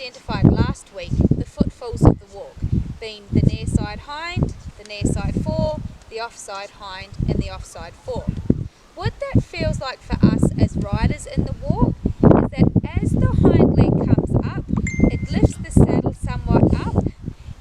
identified last week the footfalls of the walk, being the near side hind, the near side fore, the offside hind and the offside fore. What that feels like for us as riders in the walk is that as the hind leg comes up, it lifts the saddle somewhat up,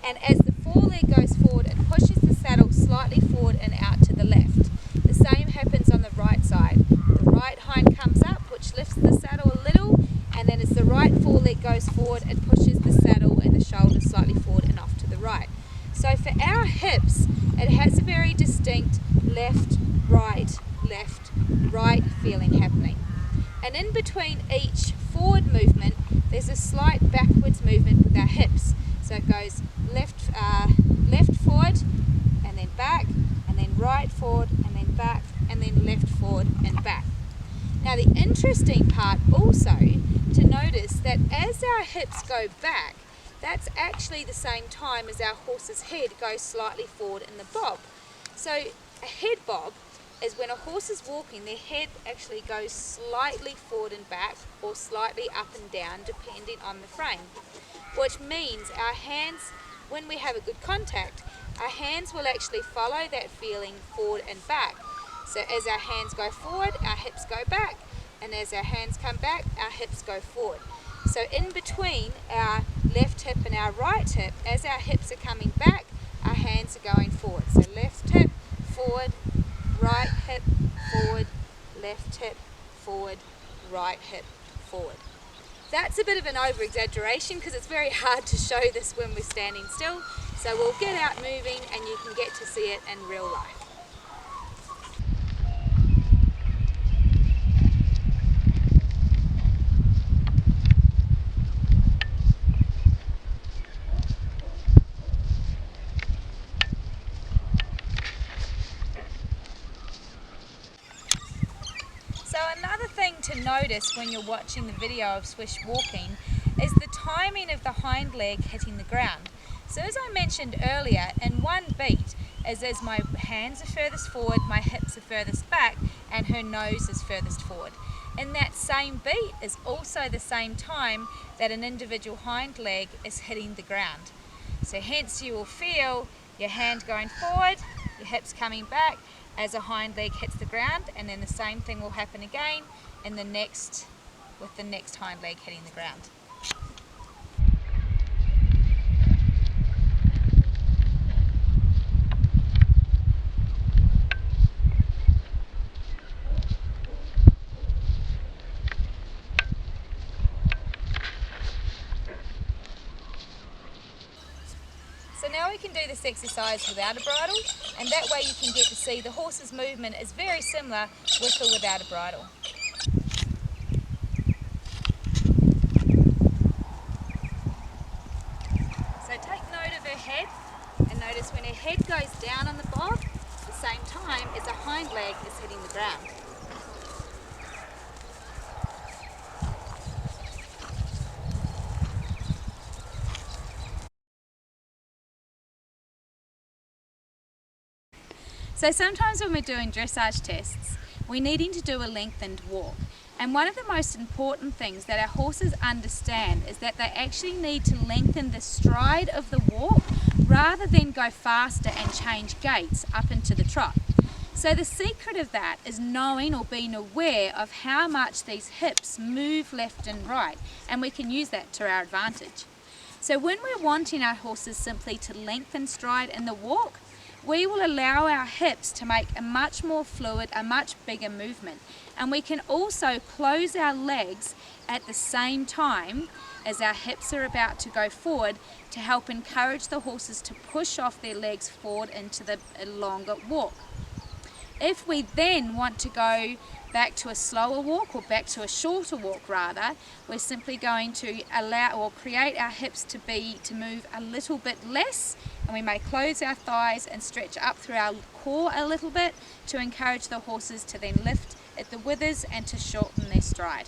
and as the foreleg goes forward, it pushes the saddle slightly forward and out to the left. The same happens on the right side. The right hind comes up, which lifts the saddle a little, and then as the right foreleg goes forward, it pushes the saddle and the shoulders slightly forward and off to the right. So for our hips, it has a very distinct left, right feeling happening. And in between each forward movement, there's a slight backwards movement with our hips. So it goes left forward, and then back, and then right forward, and then back, and then left forward and back. Now the interesting part also to notice that as our hips go back, that's actually the same time as our horse's head goes slightly forward in the bob. So a head bob is when a horse is walking, their head actually goes slightly forward and back or slightly up and down depending on the frame, which means our hands, when we have a good contact, our hands will actually follow that feeling forward and back. So as our hands go forward, our hips go back, and as our hands come back, our hips go forward. So in between our left hip and our right hip, as our hips are coming back, our hands are going forward. So left hip, forward, right hip, forward, left hip, forward, right hip, forward. That's a bit of an over-exaggeration because it's very hard to show this when we're standing still. So we'll get out moving and you can get to see it in real life. So another thing to notice when you're watching the video of Swish walking is the timing of the hind leg hitting the ground. So as I mentioned earlier, in one beat, as my hands are furthest forward, my hips are furthest back, and her nose is furthest forward. In that same beat is also the same time that an individual hind leg is hitting the ground. So hence you will feel your hand going forward, your hips coming back, as a hind leg hits the ground, and then the same thing will happen again in the next with the next hind leg hitting the ground. So now we can do this exercise without a bridle, and that way you can get to see the horse's movement is very similar with or without a bridle. So take note of her head, and notice when her head goes down on the bob, at the same time as a hind leg is hitting the ground. So sometimes when we're doing dressage tests, we're needing to do a lengthened walk. And one of the most important things that our horses understand is that they actually need to lengthen the stride of the walk rather than go faster and change gaits up into the trot. So the secret of that is knowing or being aware of how much these hips move left and right, and we can use that to our advantage. So when we're wanting our horses simply to lengthen stride in the walk, we will allow our hips to make a much more fluid, a much bigger movement. And we can also close our legs at the same time as our hips are about to go forward to help encourage the horses to push off their legs forward into the longer walk. If we then want to go back to a slower walk, or back to a shorter walk rather, we're simply going to allow or create our hips to move a little bit less, and we may close our thighs and stretch up through our core a little bit to encourage the horses to then lift at the withers and to shorten their stride.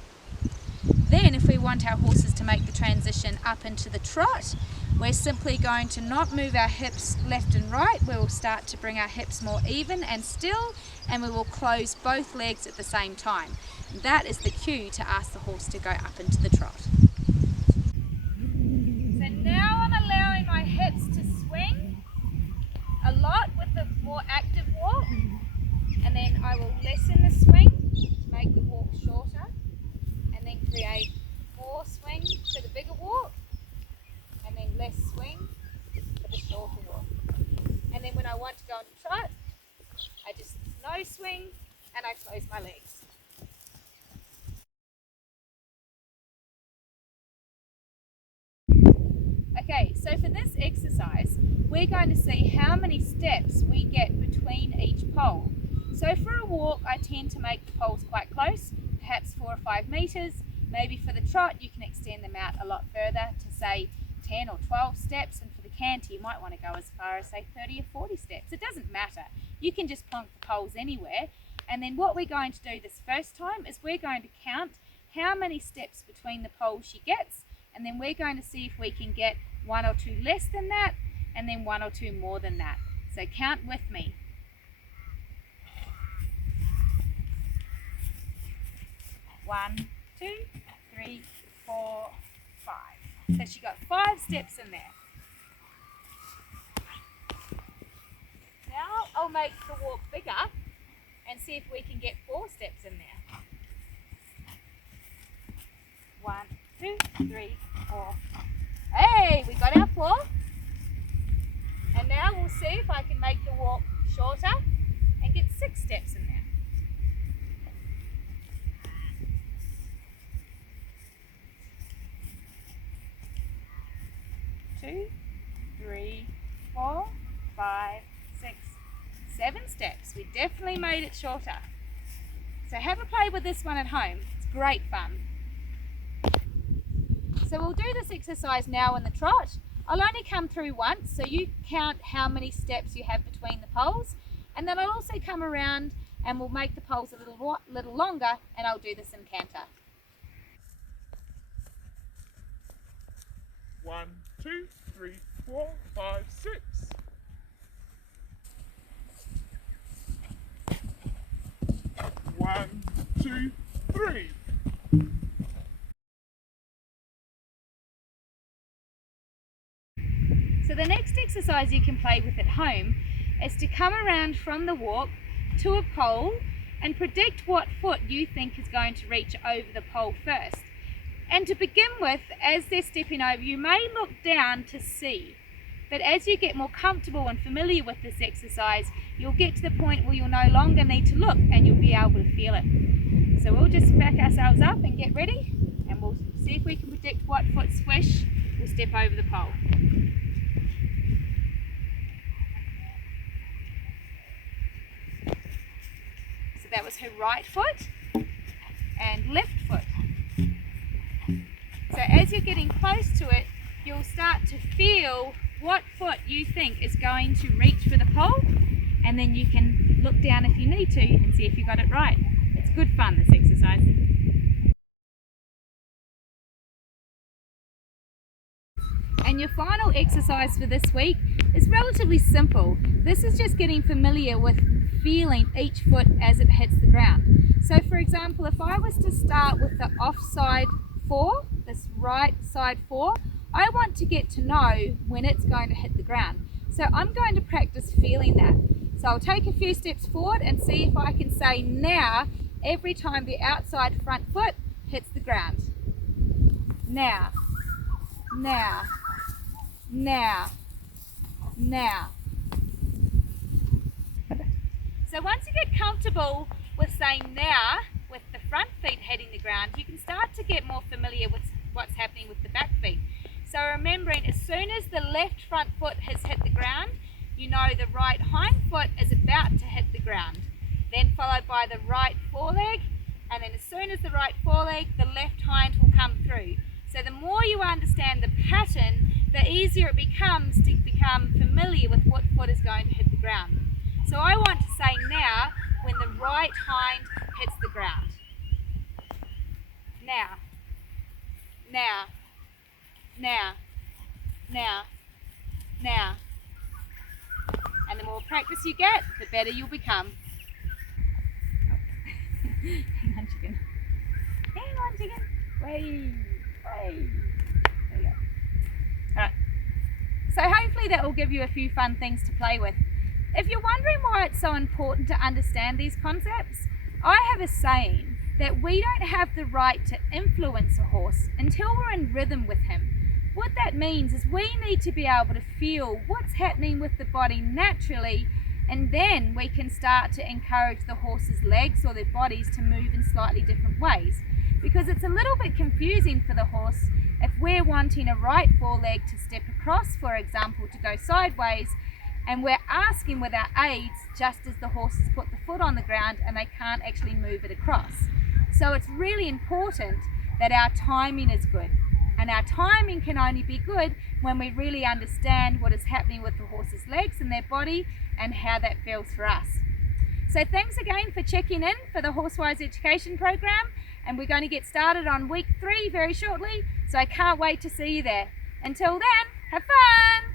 Then if we want our horses to make the transition up into the trot, we're simply going to not move our hips left and right. We will start to bring our hips more even and still, and we will close both legs at the same time. That is the cue to ask the horse to go up into the trot. lot with the more active walk, and then I will lessen the swing to make the walk shorter, and then create more swing for the bigger walk, and then less swing for the shorter walk. And then when I want to go into trot, I just no swing and I close my legs. Okay, so for this exercise, we're going to see how many steps we get between each pole. So for a walk, I tend to make the poles quite close, perhaps 4 or 5 meters. Maybe for the trot, you can extend them out a lot further to say 10 or 12 steps, and for the canter, you might want to go as far as say 30 or 40 steps. It doesn't matter. You can just plonk the poles anywhere. And then what we're going to do this first time is we're going to count how many steps between the poles she gets, and then we're going to see if we can get 1 or 2 less than that, and then 1 or 2 more than that. So count with me. 1, 2, 3, 4, 5. So she got 5 steps in there. Now I'll make the walk bigger and see if we can get 4 steps in there. 1, 2, 3, 4. Hey, we got our 4. And now we'll see if I can make the walk shorter and get 6 steps in there. 2, 3, 4, 5, 6, 7 steps. We definitely made it shorter. So have a play with this one at home. It's great fun. So we'll do this exercise now in the trot. I'll only come through once, so you count how many steps you have between the poles, and then I'll also come around and we'll make the poles a little longer, and I'll do this in canter. 1, 2, 3, 4, 5, 6. One, two, three. So the next exercise you can play with at home is to come around from the walk to a pole and predict what foot you think is going to reach over the pole first. And to begin with, as they're stepping over, you may look down to see. But as you get more comfortable and familiar with this exercise, you'll get to the point where you'll no longer need to look and you'll be able to feel it. So we'll just back ourselves up and get ready, and we'll see if we can predict what foot swish will step over the pole. So that was her right foot and left foot. So as you're getting close to it, you'll start to feel what foot you think is going to reach for the pole, and then you can look down if you need to and see if you got it right. It's good fun, this exercise. And your final exercise for this week is relatively simple. This is just getting familiar with feeling each foot as it hits the ground. So for example, if I was to start with the offside 4, this right side 4, I want to get to know when it's going to hit the ground. So I'm going to practice feeling that. So I'll take a few steps forward and see if I can say now every time the outside front foot hits the ground. Now, now, now, now. So once you get comfortable with saying now, with the front feet hitting the ground, you can start to get more familiar with what's happening with the back feet. So remembering, as soon as the left front foot has hit the ground, you know the right hind foot is about to hit the ground. Then followed by the right foreleg, and then as soon as the right foreleg, the left hind will come through. So the more you understand the pattern, the easier it becomes to become familiar with what foot is going to hit the ground. So I want to say now when the right hind hits the ground. Now, now, now, now, now. And the more practice you get, the better you'll become. Hang on, chicken. Hang on, chicken. Way, way. There you go. Alright. So hopefully that will give you a few fun things to play with. If you're wondering why it's so important to understand these concepts, I have a saying that we don't have the right to influence a horse until we're in rhythm with him. What that means is we need to be able to feel what's happening with the body naturally, and then we can start to encourage the horse's legs or their bodies to move in slightly different ways. Because it's a little bit confusing for the horse if we're wanting a right foreleg to step across, for example, to go sideways, and we're asking with our aids just as the horse has put the foot on the ground and they can't actually move it across. So it's really important that our timing is good. And our timing can only be good when we really understand what is happening with the horse's legs and their body and how that feels for us. So thanks again for checking in for the Horsewyse Education Program, and we're going to get started on week 3 very shortly, so I can't wait to see you there. Until then, have fun!